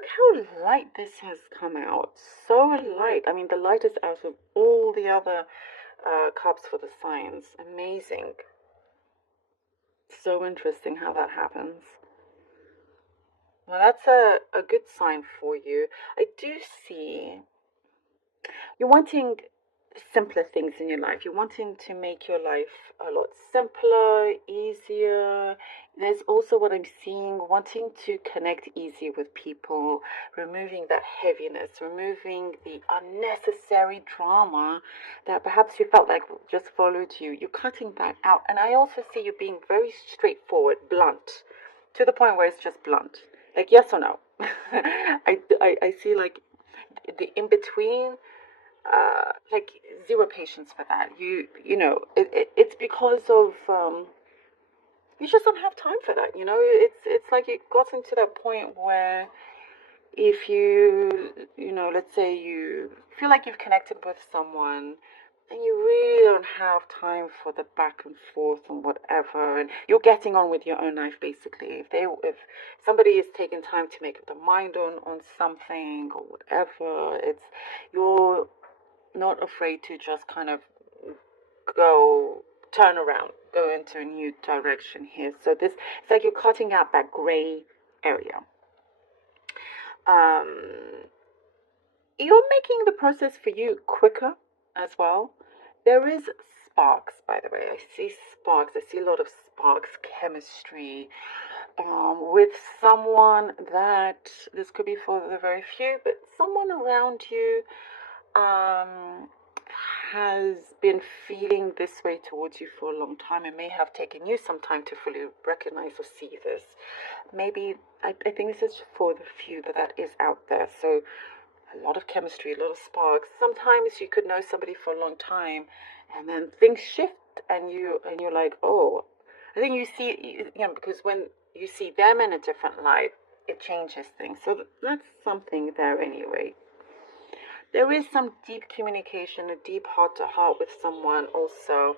look how light this has come out. So light. I mean, the lightest out of all the other cups for the signs. Amazing. So interesting how that happens. Well, that's a good sign for you. I do see you're wanting simpler things in your life. You're wanting to make your life a lot simpler, easier. There's also what I'm seeing, wanting to connect easier with people, removing that heaviness, removing the unnecessary drama that perhaps you felt like just followed you. You're cutting that out. And I also see you being very straightforward, blunt, to the point where it's just blunt. Like yes or no. I see like the in between, like zero patience for that. It's because of you just don't have time for that. It's like you've gotten to that point where if let's say you feel like you've connected with someone and you really don't have time for the back and forth and whatever, and you're getting on with your own life basically. If somebody is taking time to make up their mind on something or whatever, it's you're not afraid to just kind of turn around, go into a new direction here. So it's like you're cutting out that gray area. You're making the process for you quicker as well. There is sparks, by the way. I see sparks. I see a lot of sparks, chemistry, with someone that, this could be for the very few, but someone around you has been feeling this way towards you for a long time. It may have taken you some time to fully recognize or see this. Maybe, I think this is for the few that is out there. So a lot of chemistry, a lot of sparks. Sometimes you could know somebody for a long time and then things shift and you're like, oh, I think you see, because when you see them in a different light, it changes things. So that's something there anyway. There is some deep communication, a deep heart to heart with someone also.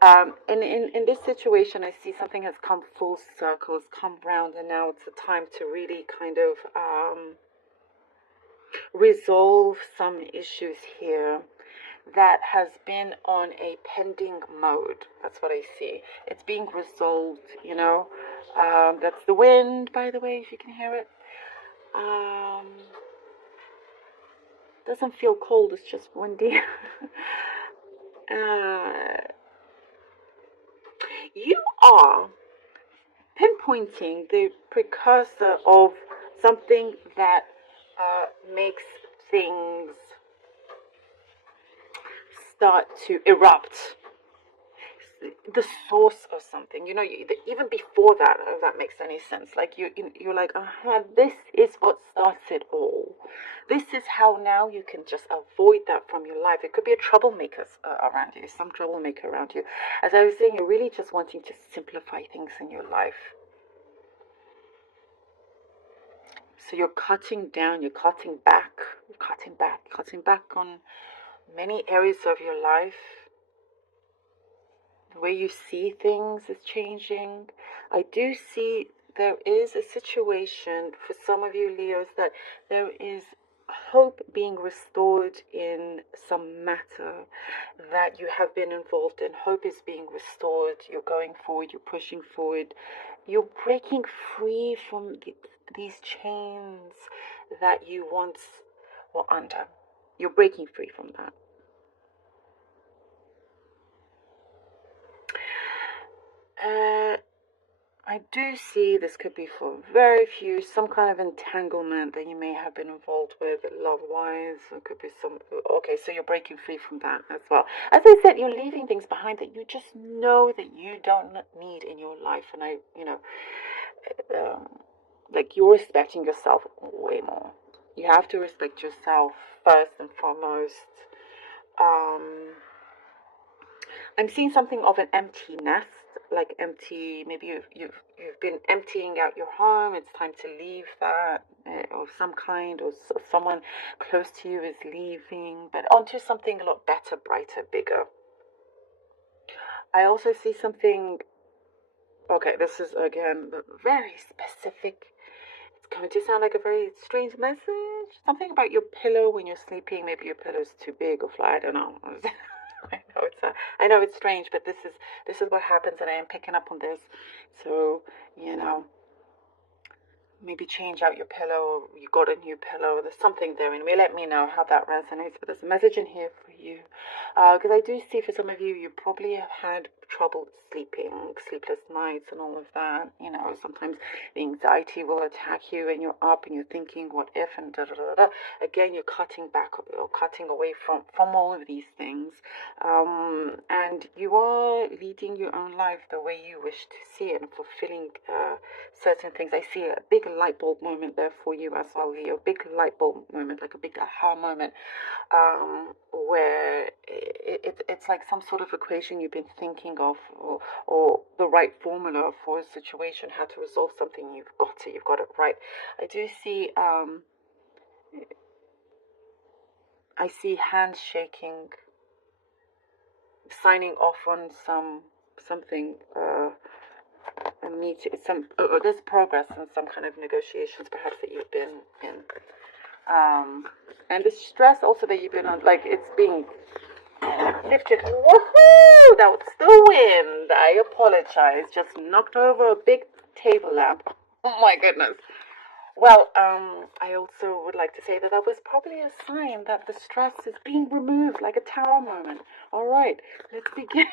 And in this situation, I see something has come full circle, it's come round, and now it's the time to really kind of resolve some issues here that has been on a pending mode. That's what I see. It's being resolved, That's the wind, by the way, if you can hear it. Doesn't feel cold, it's just windy. You are pinpointing the precursor of something that makes things start to erupt. The source of something, even before that, if that makes any sense. Like you're like, this is what starts it all. This is how now you can just avoid that from your life. It could be a troublemaker around you, some troublemaker around you. As I was saying, you're really just wanting to simplify things in your life. So you're cutting down, you're cutting back on many areas of your life. The way you see things is changing. I do see there is a situation for some of you Leos that there is hope being restored in some matter that you have been involved in. Hope is being restored. You're going forward. You're pushing forward. You're breaking free from these chains that you once were under. You're breaking free from that. I do see this could be for very few, some kind of entanglement that you may have been involved with love-wise. It could be okay, so you're breaking free from that as well. As I said, you're leaving things behind that you just know that you don't need in your life. And like you're respecting yourself way more. You have to respect yourself first and foremost. I'm seeing something of an empty nest, like empty. Maybe you've been emptying out your home. It's time to leave that, of some kind, or someone close to you is leaving, but onto something a lot better, brighter, bigger. I also see something. Okay, this is again very specific. It's going to sound like a very strange message. Something about your pillow when you're sleeping. Maybe your pillow's too big or flat. I don't know. I know it's strange, but this is what happens, and I am picking up on this. So you know, maybe change out your pillow, or you got a new pillow. There's something there, and let me know how that resonates. But there's a message in here for you, because I do see for some of you, you probably have had trouble sleeping, sleepless nights, and all of that. Sometimes the anxiety will attack you, and you're up and you're thinking, what if, and da da da da. Again, you're cutting back or cutting away from all of these things, and you are leading your own life the way you wish to see it, and fulfilling certain things. I see a big light bulb moment there for you as well, Leo. Big light bulb moment, like a big aha moment, where it's like some sort of equation you've been thinking of, or the right formula for a situation, how to resolve something. You've got it right. I do see I see hands shaking, signing off on something. There's progress in some kind of negotiations, perhaps, that you've been in, and the stress also that you've been on, like, it's being lifted. Woohoo! That was the wind. I apologize. Just knocked over a big table lamp. Oh my goodness. Well, I also would like to say that was probably a sign that the stress is being removed, like a tower moment. All right, let's begin.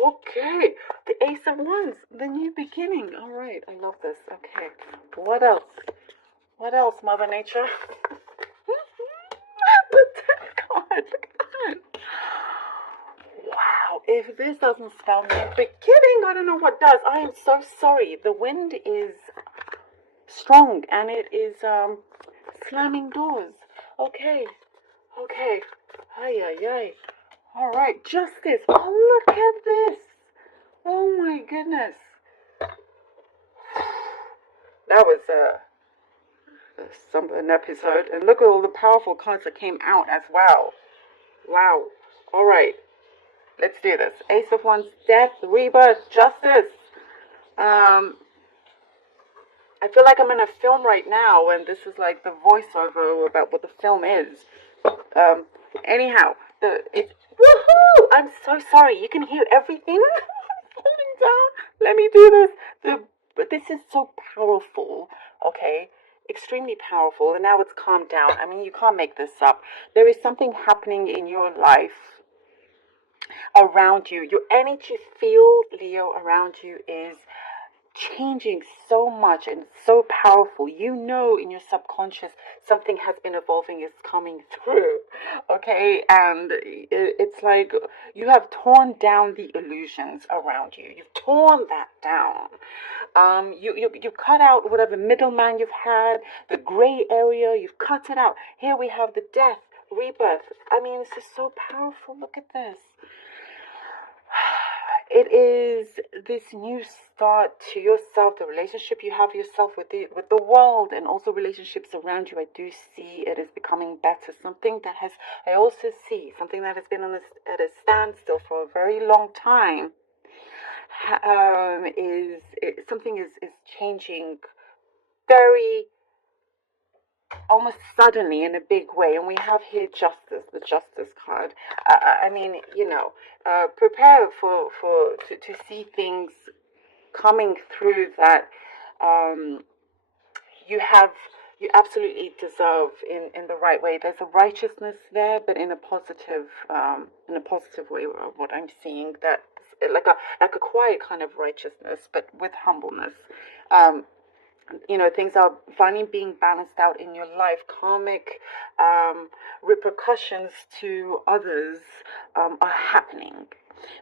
Okay, the Ace of Wands, the new beginning. All right, I love this. Okay, what else? What else, Mother Nature? The 10th card, look at that. Wow, if this doesn't spell new beginning, I don't know what does. I am so sorry. The wind is strong, and it is slamming doors. Okay. Ay. All right, justice. Oh, look at this. Oh my goodness. That was an episode, and look at all the powerful cards that came out as well. Wow. All right, let's do this. Ace of Wands, death, rebirth, justice. I feel like I'm in a film right now, and this is like the voiceover about what the film is. Anyhow, it's woohoo! I'm so sorry. You can hear everything falling down. Let me do this. But this is so powerful. Okay, extremely powerful. And now it's calmed down. I mean, you can't make this up. There is something happening in your life around you. Your energy field, Leo, around you is changing so much and so powerful. In your subconscious, something has been evolving, is coming through. Okay, and it's like you have torn down the illusions around you. You've torn that down. You cut out whatever middleman you've had, the gray area. You've cut it out. Here we have the death, rebirth. I mean, this is so powerful. Look at this. It is this new start to yourself, the relationship you have yourself with the world, and also relationships around you. I do see it is becoming better. I also see something that has been at a standstill for a very long time. Something is changing very, almost suddenly, in a big way. And we have here justice, the justice card. Prepare to see things coming through that you absolutely deserve in the right way. There's a righteousness there, but in a positive way. What I'm seeing, that like a quiet kind of righteousness, but with humbleness. Things are finally being balanced out in your life. Karmic repercussions to others are happening.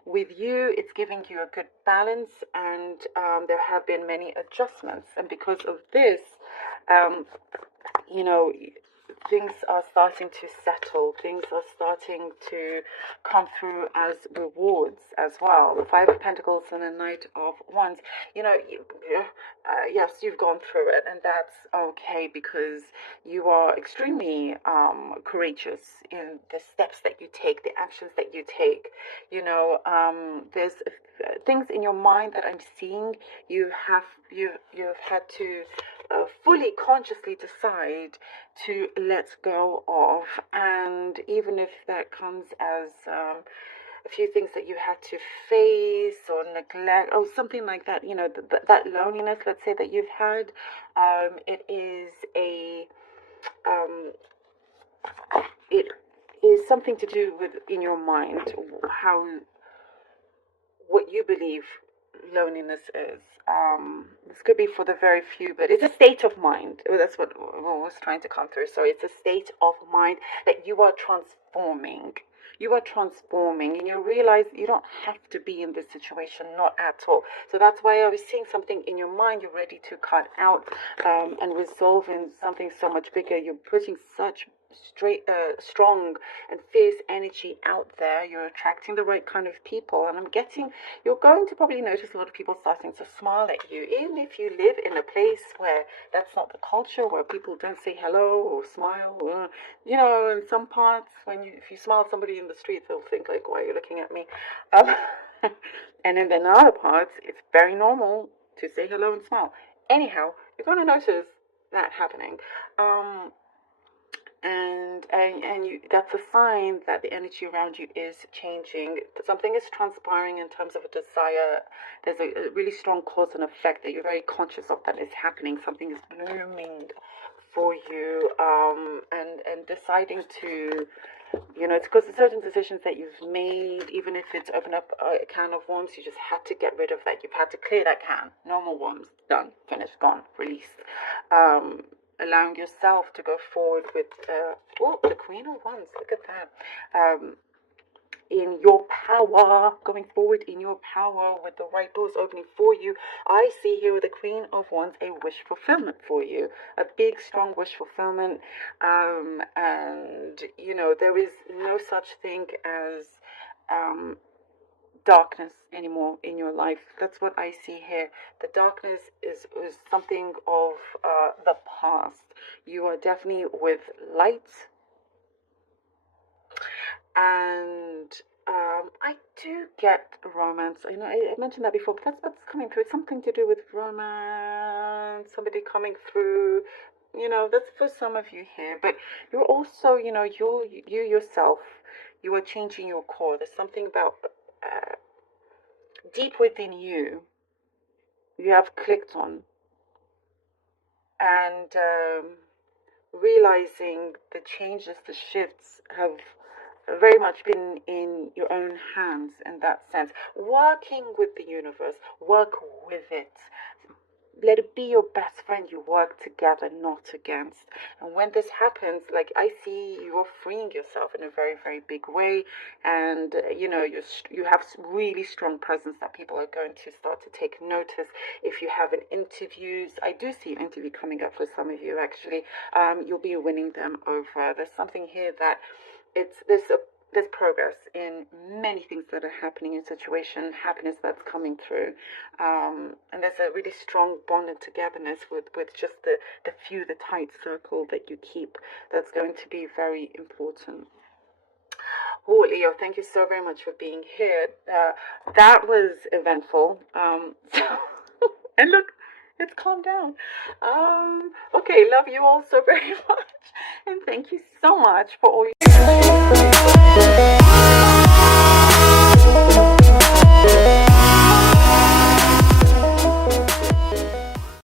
With you, it's giving you a good balance, and there have been many adjustments. And because of this, things are starting to settle. Things are starting to come through as rewards as well. The Five of Pentacles and the Knight of Wands. Yes, you've gone through it, and that's okay, because you are extremely courageous in the steps that you take, the actions that you take. There's things in your mind that I'm seeing you've had to fully consciously decide to let go of. And even if that comes as a few things that you had to face or neglect or something like that, that loneliness, let's say, that you've had, it is um, it is something to do with in your mind, how what you believe loneliness is. This could be for the very few, but it's a state of mind. That's what was trying to come through. So it's a state of mind that you are transforming. You are transforming, and you realize you don't have to be in this situation, not at all. So that's why I was seeing something in your mind you're ready to cut out, and resolve in something so much bigger. You're putting such strong and fierce energy out there. You're attracting the right kind of people, and I'm getting you're going to probably notice a lot of people starting to smile at you, even if you live in a place where that's not the culture, where people don't say hello or smile. Or, in some parts, if you smile at somebody in the street, they'll think like, "Why are you looking at me?" Um, and in other parts, it's very normal to say hello and smile. Anyhow, you're going to notice that happening. That's a sign that the energy around you is changing. Something is transpiring in terms of a desire. There's a really strong cause and effect that you're very conscious of that is happening. Something is blooming for you, and deciding to, it's because of certain decisions that you've made, even if it's open up a can of worms, you just had to get rid of that. You've had to clear that can. No more worms. Done. Finished. Gone. Released. Allowing yourself to go forward with the Queen of Wands. Look at that. In your power, going forward in your power with the right doors opening for you. I see here with the Queen of Wands a wish fulfillment for you, a big strong wish fulfillment, and there is no such thing as darkness anymore in your life. That's what I see here. The darkness is something of the past. You are definitely with light. And I do get romance. I mentioned that before, but that's what's coming through. It's something to do with romance, somebody coming through. That's for some of you here. But you're also, you yourself, you are changing your core. There's something about deep within you have clicked on. And realizing the changes, the shifts have very much been in your own hands in that sense. Working with the universe, work with it. Let it be your best friend. You work together, not against. And when this happens, like I see you're freeing yourself in a very, very big way. And, you have really strong presence that people are going to start to take notice. If you have an interviews, I do see an interview coming up for some of you, actually. You'll be winning them over. There's something here that there's progress in many things that are happening in situation, happiness that's coming through, and there's a really strong bond and togetherness with just the tight circle that you keep. That's going to be very important. Oh, Leo, thank you so very much for being here. That was eventful. And look, it's calmed down. Okay, love you all so very much, and thank you so much for all you.